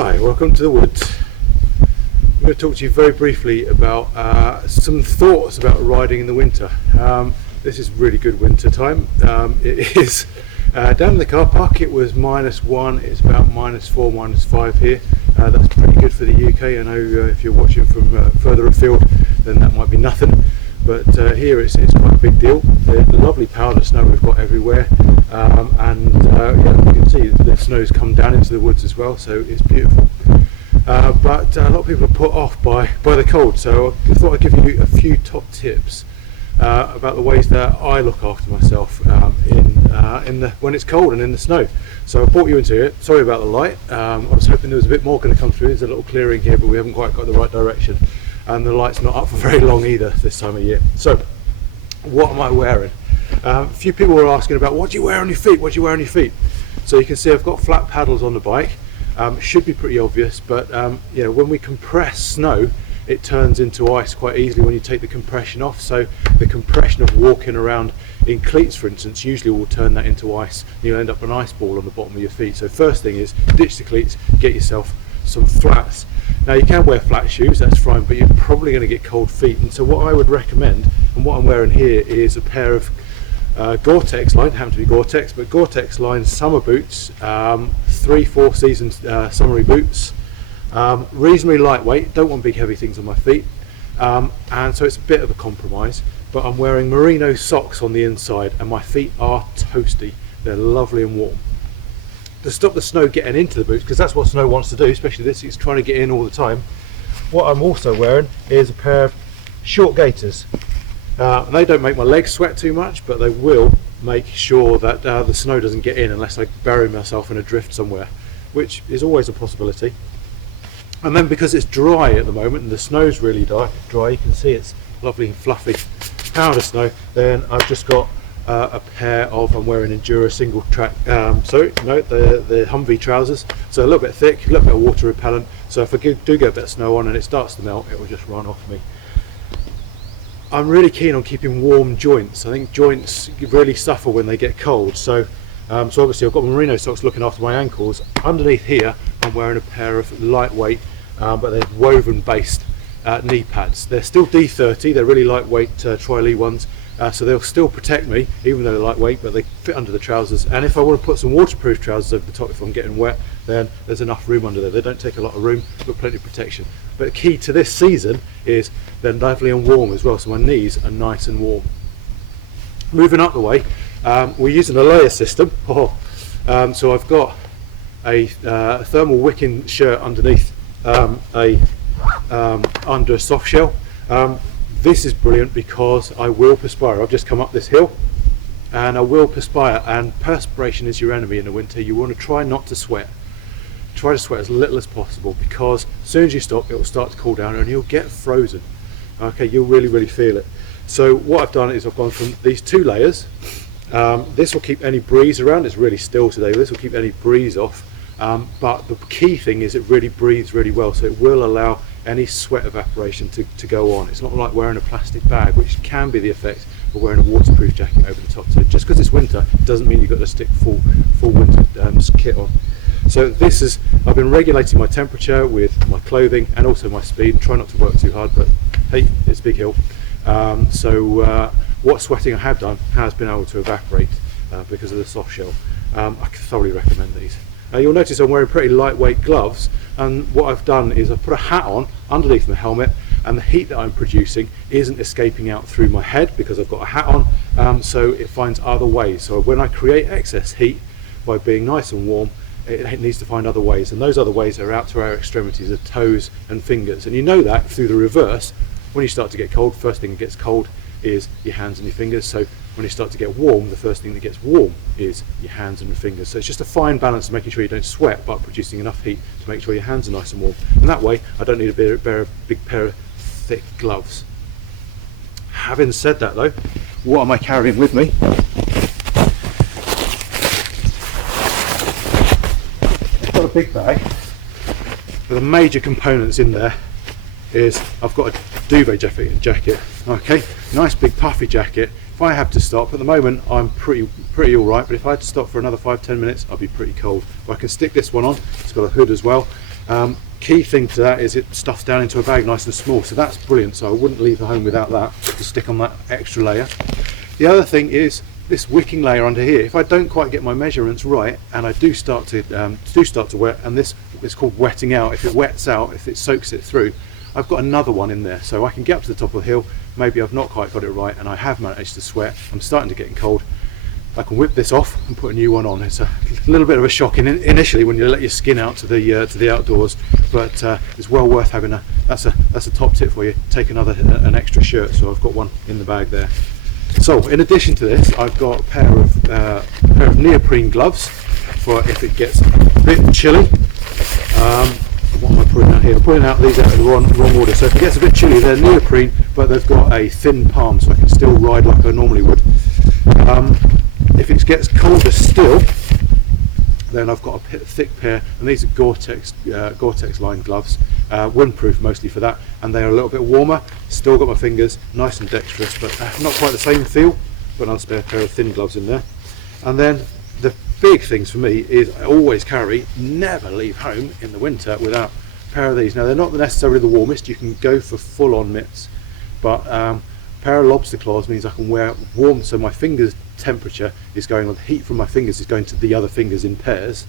Hi, welcome to the woods. I'm going to talk to you very briefly about some thoughts about riding in the winter. This is really good winter time. It is down in the car park. It was -1. It's about -4, -5 here. That's pretty good for the UK. I know if you're watching from further afield, then that might be nothing. But here it's quite a big deal. The lovely powder snow we've got everywhere, and yeah, you can see the snow's come down into the woods as well, so it's beautiful. But a lot of people are put off by the cold, so I thought I'd give you a few top tips about the ways that I look after myself when it's cold and in the snow. So I brought you into it. Sorry about the light. I was hoping there was a bit more going to come through. There's a little clearing here, but we haven't quite got the right direction, and the light's not up for very long either this time of year. So what am I wearing? A few people were asking about what do you wear on your feet? What do you wear on your feet? So you can see I've got flat paddles on the bike. It should be pretty obvious, but you know, when we compress snow, it turns into ice quite easily when you take the compression off. So the compression of walking around in cleats, for instance, usually will turn that into ice. You'll end up with an ice ball on the bottom of your feet. So first thing is ditch the cleats, get yourself some flats. Now you can wear flat shoes, that's fine, but you're probably going to get cold feet. And so what I would recommend, and what I'm wearing here, is a pair of Gore-Tex line, happen to be Gore-Tex, but Gore-Tex line summer boots, 3-4 season summery boots, reasonably lightweight, don't want big heavy things on my feet, and so it's a bit of a compromise, but I'm wearing merino socks on the inside and my feet are toasty, they're lovely and warm. To stop the snow getting into the boots, because that's what snow wants to do, especially this, it's trying to get in all the time, what I'm also wearing is a pair of short gaiters. They don't make my legs sweat too much, but they will make sure that the snow doesn't get in unless I bury myself in a drift somewhere, which is always a possibility. And then because it's dry at the moment and the snow's really dry, you can see it's lovely and fluffy powder snow, then I've just got a pair of, I'm wearing Endura single track, the Humvee trousers, so a little bit thick, a little bit of water repellent, so if I do get a bit of snow on and it starts to melt, it will just run off me. I'm really keen on keeping warm joints. I think joints really suffer when they get cold, so obviously I've got merino socks looking after my ankles. Underneath here I'm wearing a pair of lightweight but they're woven based knee pads. They're still D30, they're really lightweight Tri-Lee ones, so they'll still protect me even though they're lightweight, but they fit under the trousers, and if I want to put some waterproof trousers over the top if I'm getting wet, then there's enough room under there. They don't take a lot of room but plenty of protection. But the key to this season is they're lovely and warm as well, so my knees are nice and warm. Moving up the way, we're using a layer system. So I've got a thermal wicking shirt underneath under a soft shell. This is brilliant because I will perspire. I've just come up this hill and I will perspire, and perspiration is your enemy in the winter. You want to try not to sweat. Try to sweat as little as possible, because as soon as you stop it will start to cool down and you'll get frozen. Okay, you'll really feel it. So what I've done is I've gone from these two layers. This will keep any breeze around. It's really still today. This will keep any breeze off, but the key thing is it really breathes really well, so it will allow any sweat evaporation to go on. It's not like wearing a plastic bag, which can be the effect of wearing a waterproof jacket over the top. So just because it's winter doesn't mean you've got to stick full winter kit on. So this is, I've been regulating my temperature with my clothing and also my speed, and try not to work too hard, but hey, it's Big Hill. What sweating I have done has been able to evaporate because of the soft shell. I can thoroughly recommend these. You'll notice I'm wearing pretty lightweight gloves, and what I've done is I've put a hat on underneath my helmet, and the heat that I'm producing isn't escaping out through my head because I've got a hat on, so it finds other ways. So when I create excess heat by being nice and warm, it needs to find other ways, and those other ways are out to our extremities of toes and fingers. And you know that through the reverse. When you start to get cold, first thing that gets cold is your hands and your fingers. So when you start to get warm, the first thing that gets warm is your hands and your fingers. So it's just a fine balance of making sure you don't sweat but producing enough heat to make sure your hands are nice and warm. And that way I don't need to wear a big pair of thick gloves. Having said that though, what am I carrying with me? I've got a big bag. The major components in there is I've got a duvet jacket, okay, nice big puffy jacket, if I have to stop, at the moment I'm pretty all right, but if I had to stop for another 5-10 minutes, I'd be pretty cold. But I can stick this one on. It's got a hood as well. Key thing to that is it stuffs down into a bag nice and small, so that's brilliant. So I wouldn't leave the home without that, to stick on that extra layer. The other thing is this wicking layer under here. If I don't quite get my measurements right, and I do start to wet, and this is called wetting out. If it wets out, if it soaks it through, I've got another one in there, so I can get up to the top of the hill. Maybe I've not quite got it right, and I have managed to sweat. I'm starting to get cold. I can whip this off and put a new one on. It's a little bit of a shock initially when you let your skin out to the outdoors, but it's well worth having a. That's a top tip for you. Take an extra shirt. So I've got one in the bag there. So in addition to this, I've got a pair of neoprene gloves for if it gets a bit chilly. What am I putting out here? I'm putting out these out in the wrong order. So if it gets a bit chilly, they're neoprene, but they've got a thin palm, so I can still ride like I normally would. If it gets colder still, then I've got a thick pair, and these are Gore-Tex lined gloves, windproof mostly for that, and they are a little bit warmer. Still got my fingers nice and dexterous, but not quite the same feel. Got another spare pair of thin gloves in there. And then the big things for me is I always carry, never leave home in the winter without a pair of these. Now they're not necessarily the warmest, you can go for full-on mitts, but a pair of lobster claws means I can wear warm, so my fingers temperature is going on, the heat from my fingers is going to the other fingers in pairs,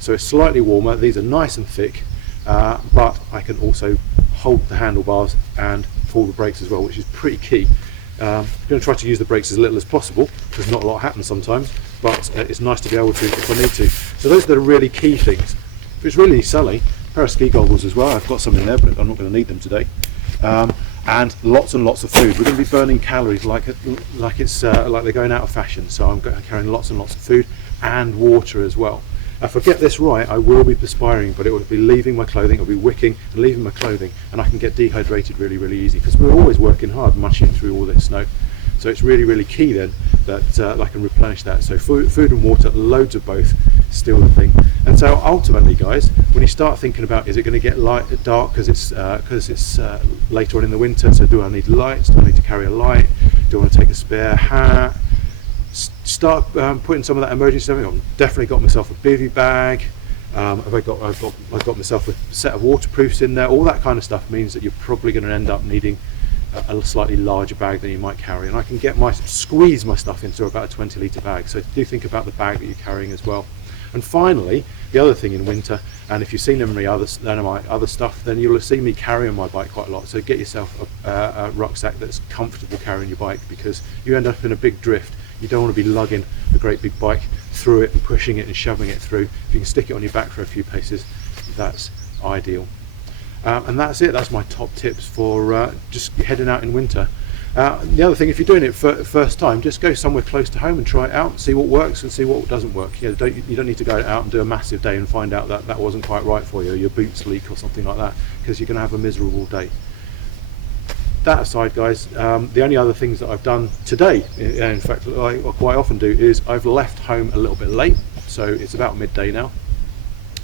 so it's slightly warmer. These are nice and thick, but I can also hold the handlebars and pull the brakes as well, which is pretty key. I'm going to try to use the brakes as little as possible because not a lot happens sometimes, but it's nice to be able to if I need to. So those are the really key things. If it's really sunny, a pair of ski goggles as well. I've got some in there, but I'm not going to need them today. And lots and lots of food. We're going to be burning calories like they're going out of fashion. So I'm carrying lots and lots of food and water as well. If I get this right, I will be perspiring, but it will be leaving my clothing, it'll be wicking and leaving my clothing, and I can get dehydrated really, really easy because we're always working hard, mushing through all this snow. So it's really, really key then that I can replenish that. So food and water, loads of both, still the thing. And so ultimately, guys, when you start thinking about, is it going to get dark because it's later on in the winter? So do I need lights? Do I need to carry a light? Do I want to take a spare hat? Start putting some of that emergency stuff in. I've definitely got myself a bivy bag. I've got myself a set of waterproofs in there. All that kind of stuff means that you're probably going to end up needing a slightly larger bag than you might carry, and I can squeeze my stuff into about a 20-litre bag. So do think about the bag that you're carrying as well. And finally, the other thing in winter, and if you've seen my other stuff, then you'll have seen me carrying my bike quite a lot. So get yourself a rucksack that's comfortable carrying your bike, because you end up in a big drift. You don't want to be lugging a great big bike through it and pushing it and shoving it through. If you can stick it on your back for a few paces, that's ideal. And that's it. That's my top tips for just heading out in winter. The other thing, if you're doing it for the first time, just go somewhere close to home and try it out, see what works and see what doesn't work. You don't need to go out and do a massive day and find out that wasn't quite right for you, or your boots leak or something like that, because you're going to have a miserable day. That aside, guys, the only other things that I've done today, in fact I quite often do, is I've left home a little bit late, so it's about midday now,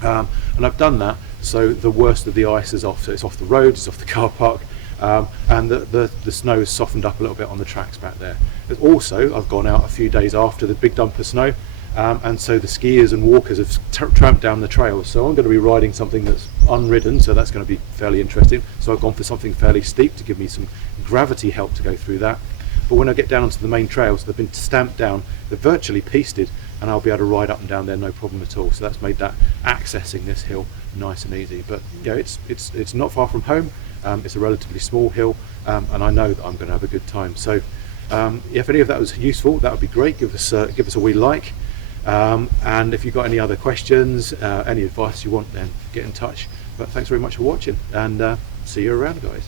and I've done that so the worst of the ice is off. So it's off the road, it's off the car park, and the snow has softened up a little bit on the tracks back there. But also, I've gone out a few days after the big dump of snow, and so the skiers and walkers have tramped down the trails. So I'm going to be riding something that's unridden, so that's going to be fairly interesting. So I've gone for something fairly steep to give me some gravity help to go through that. But when I get down onto the main trails, they've been stamped down, they're virtually pisted, and I'll be able to ride up and down there no problem at all. So that's made that accessing this hill nice and easy. But yeah, it's not far from home. It's a relatively small hill, and I know that I'm going to have a good time. So if any of that was useful, that would be great. Give us a wee like, and if you've got any other questions, any advice you want, then get in touch. But thanks very much for watching, and see you around, guys.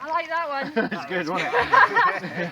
I like that one. It's good, wasn't it?